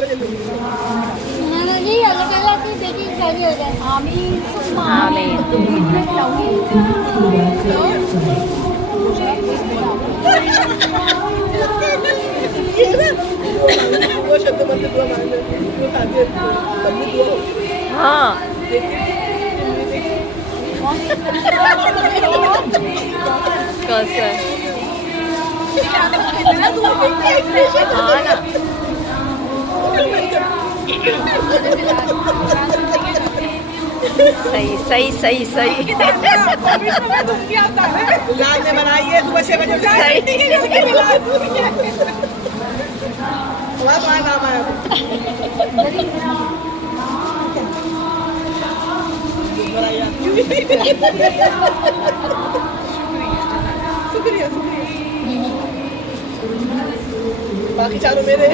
नहीं अल्लाह ताला की बेटी शादी हो जाए। आमीन आमीन। हाँ कैसे हाँ ना सही सही सही सही मिलाद ने बनाई है सुबह 6 बजे सही तुम्हारा नाम आया शुक्रिया शुक्रिया बाकी चारों मेरे